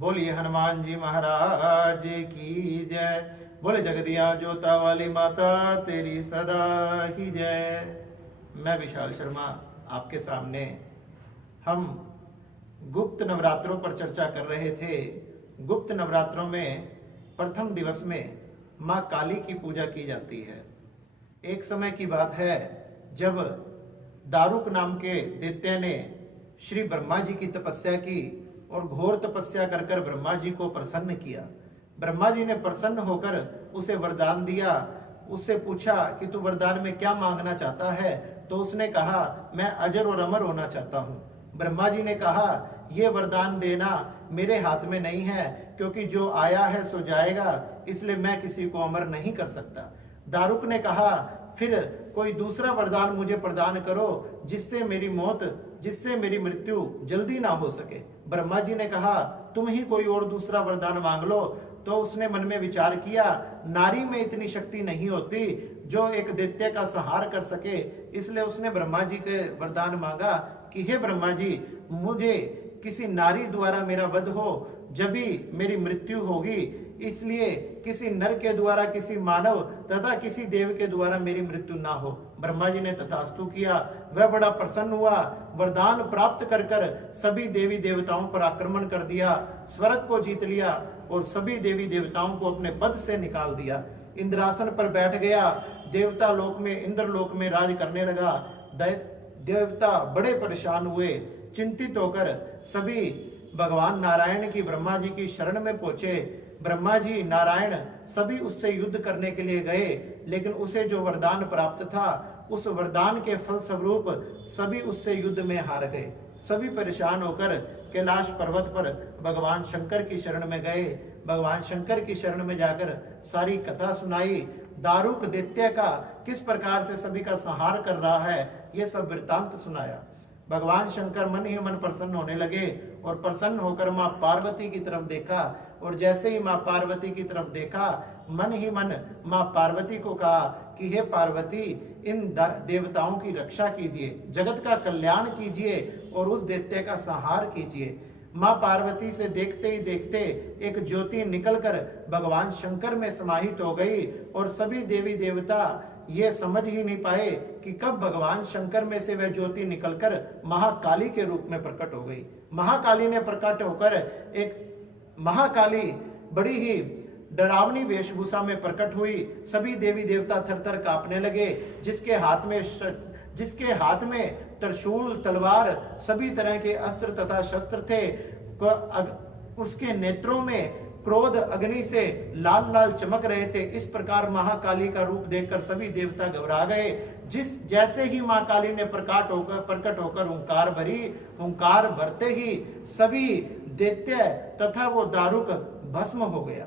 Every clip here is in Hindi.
बोलिए हनुमान जी महाराज की जय। बोले जगदिया जोता वाली माता तेरी सदा ही जय। मैं विशाल शर्मा आपके सामने हम गुप्त नवरात्रों पर चर्चा कर रहे थे। गुप्त नवरात्रों में प्रथम दिवस में माँ काली की पूजा की जाती है। एक समय की बात है जब दारुक नाम के दैत्य ने श्री ब्रह्मा जी की तपस्या की और घोर तपस्या कर कर ब्रह्मा जी को प्रसन्न किया। ब्रह्मा जी ने प्रसन्न होकर उसे वरदान दिया। उससे पूछा कि तू वरदान में क्या मांगना चाहता है? तो उसने कहा मैं अजर और अमर होना चाहता हूँ। ब्रह्मा जी ने कहा ये वरदान देना मेरे हाथ में नहीं है, क्योंकि जो आया है सो जाएगा, इसलिए मैं किसी को अमर नहीं कर सकता। दारुक ने कहा फिर कोई दूसरा वरदान मुझे प्रदान करो जिससे मेरी मृत्यु जल्दी ना हो सके। ब्रह्मा जी ने कहा तुम ही कोई और दूसरा वरदान मांग लो। तो उसने मन में विचार किया, नारी में इतनी शक्ति नहीं होती जो एक दैत्य का संहार कर सके। इसलिए उसने ब्रह्मा जी के वरदान मांगा कि हे ब्रह्मा जी, मुझे किसी नारी द्वारा मेरा वध हो जब भी मेरी मृत्यु होगी, इसलिए किसी नर के द्वारा, किसी मानव तथा किसी देव के द्वारा मेरी मृत्यु ना हो। ब्रह्मा जी ने तथास्तु किया। वह बड़ा प्रसन्न हुआ। वरदान प्राप्त कर कर सभी देवी देवताओं पर आक्रमण कर दिया, स्वर्ग को जीत लिया और सभी देवी देवताओं को अपने पद से निकाल दिया। इंद्रासन पर बैठ गया। देवता लोक में, इंद्र लोक में राज करने लगा। देवता बड़े परेशान हुए। चिंतित होकर सभी भगवान नारायण की, ब्रह्मा जी की शरण में पहुंचे। ब्रह्मा जी, नारायण सभी उससे युद्ध करने के लिए गए, लेकिन उसे जो वरदान प्राप्त था उस वरदान के फलस्वरूप सभी उससे युद्ध में हार गए। सभी परेशान होकर कैलाश पर्वत पर भगवान शंकर की शरण में गए। भगवान शंकर की शरण में जाकर सारी कथा सुनाई। दारुक दैत्य का किस प्रकार से सभी का संहार कर रहा है, ये सब वृत्तांत सुनाया। भगवान शंकर मन ही मन प्रसन्न होने लगे और प्रसन्न होकर माँ पार्वती की तरफ देखा। और जैसे ही माँ पार्वती की तरफ देखा, मन ही मन माँ पार्वती को कहा कि हे पार्वती, इन देवताओं की रक्षा कीजिए, जगत का कल्याण कीजिए और उस दैत्य का संहार कीजिए। माँ पार्वती से देखते ही देखते एक ज्योति निकलकर भगवान शंकर में समाहित हो गई और सभी देवी देवता ये समझ ही नहीं पाए कि कब भगवान शंकर में से वह ज्योति निकलकर महाकाली के रूप में प्रकट हो गई। महाकाली ने प्रकट होकर एक महाकाली बड़ी ही डरावनी वेशभूषा में प्रकट हुई। सभी देवी देवता थरथर कांपने लगे। जिसके हाथ में त्रिशूल, तलवार, सभी तरह के अस्त्र तथा शस्त्र थे, उसके नेत्रों में क्रोध अग्नि से लाल लाल चमक रहे थे। इस प्रकार महाकाली का रूप देखकर सभी देवता घबरा गए। जैसे ही मां काली ने प्रकट होकर ओंकार भरी, ओंकार भरते ही सभी दैत्य तथा वो दारुक भस्म हो गया।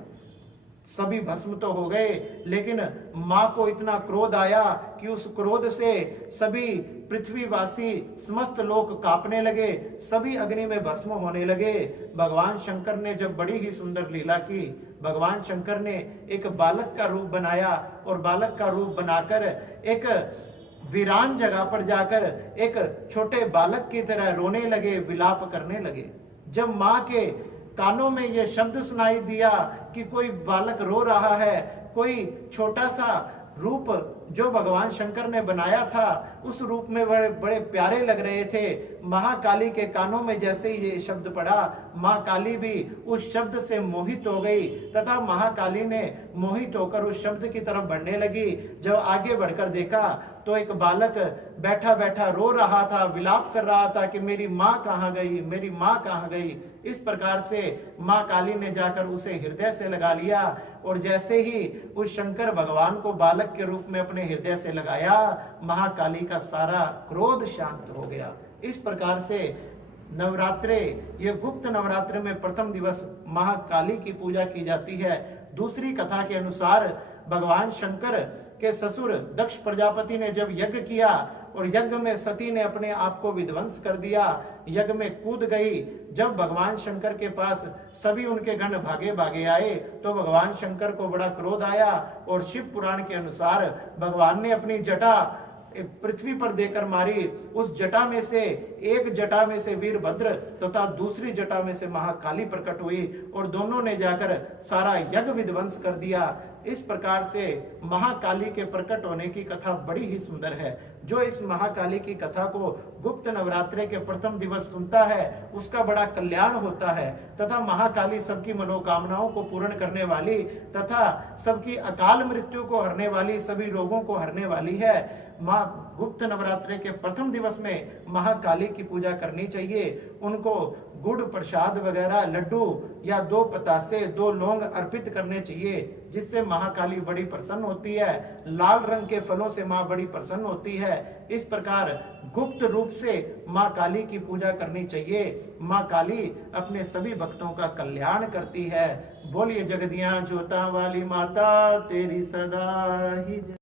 सभी भस्म तो हो गए, लेकिन मां को इतना क्रोध आया कि उस क्रोध से सभी पृथ्वीवासी समस्त लोग कांपने लगे, सभी अग्नि में भस्म होने लगे। भगवान शंकर ने जब बड़ी ही सुंदर लीला की, भगवान शंकर ने एक बालक का रूप बनाया और बालक का रूप बनाकर एक वीरान जगह पर जाकर एक छोटे बालक की तरह रोने लगे, विलाप करने लगे। जब मां के कानों में यह शब्द सुनाई दिया कि कोई बालक रो रहा है, कोई छोटा सा रूप जो भगवान शंकर ने बनाया था उस रूप में बड़े बड़े प्यारे लग रहे थे, महाकाली के कानों में जैसे ही ये शब्द पड़ा, मां काली भी उस शब्द से मोहित हो गई तथा महाकाली ने मोहित होकर उस शब्द की तरफ बढ़ने लगी। जब आगे बढ़कर देखा तो एक बालक बैठा बैठा रो रहा था, विलाप कर रहा था कि मेरी माँ कहाँ गई, मेरी माँ कहाँ गई। इस प्रकार से माँ काली ने जाकर उसे हृदय से लगा लिया और जैसे ही उस शंकर भगवान को बालक के रूप में अपने हृदय से लगाया, महाकाली का सारा क्रोध शांत हो गया। इस प्रकार से नवरात्रे, ये गुप्त नवरात्रे में प्रथम दिवस महाकाली की पूजा की जाती है। दूसरी कथा के अनुसार भगवान शंकर के ससुर दक्ष प्रजापति ने जब यज्ञ किया और यज्ञ में सती ने अपने आप को विध्वंस कर दिया, यज्ञ में कूद गई। जब भगवान शंकर के पास सभी उनके गण भागे भागे आए तो भगवान शंकर को बड़ा क्रोध आया और शिव पुराण के अनुसार भगवान ने अपनी जटा पृथ्वी पर देकर मारी। उस जटा में से, एक जटा में से वीरभद्र तथा दूसरी जटा में से महाकाली प्रकट हुई और दोनों ने जाकर सारा यज्ञ विध्वंस कर दिया। इस प्रकार से महाकाली के प्रकट होने की कथा बड़ी ही सुंदर है। जो इस महाकाली की कथा को गुप्त नवरात्रे के प्रथम दिवस सुनता है उसका बड़ा कल्याण होता है तथा महाकाली सबकी मनोकामनाओं को पूर्ण करने वाली तथा सबकी अकाल मृत्यु को हरने वाली, सभी रोगों को हरने वाली है। माँ गुप्त नवरात्रे के प्रथम दिवस में महाकाली की पूजा करनी चाहिए। उनको गुड़ प्रसाद वगैरह, लड्डू या 2 पतासे, 2 लौंग अर्पित करने चाहिए, जिससे महाकाली बड़ी प्रसन्न होती है। लाल रंग के फलों से माँ बड़ी प्रसन्न होती है। इस प्रकार गुप्त रूप से माँ काली की पूजा करनी चाहिए। माँ काली अपने सभी भक्तों का कल्याण करती है। बोलिए जगदियां जोता वाली माता तेरी सदा ही जय।